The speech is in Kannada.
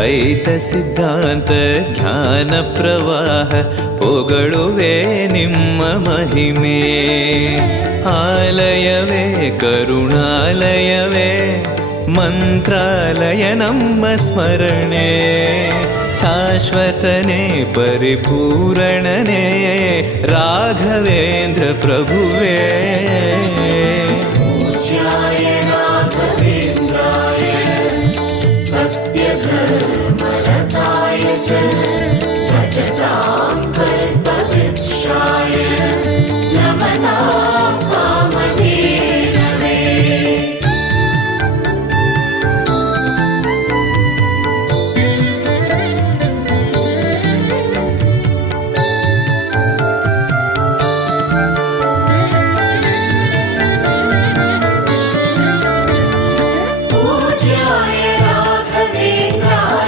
ಅದ್ವೈತ ಸಿದ್ಧಾಂತ, ಜ್ಞಾನ ಪ್ರವಾಹ ಪೊಗಳುವೆ ನಿಮ್ಮ ಮಹಿಮೆ. ಆಲಯವೇ, ಕರುಣಾಲಯವೇ, ಮಂತ್ರಾಲಯ ನಮ್ಮ ಸ್ಮರಣೆ. ಶಾಶ್ವತನೇ, ಪರಿಪೂರಣನೇ, ರಾಘವೇಂದ್ರ ಪ್ರಭುವೇ.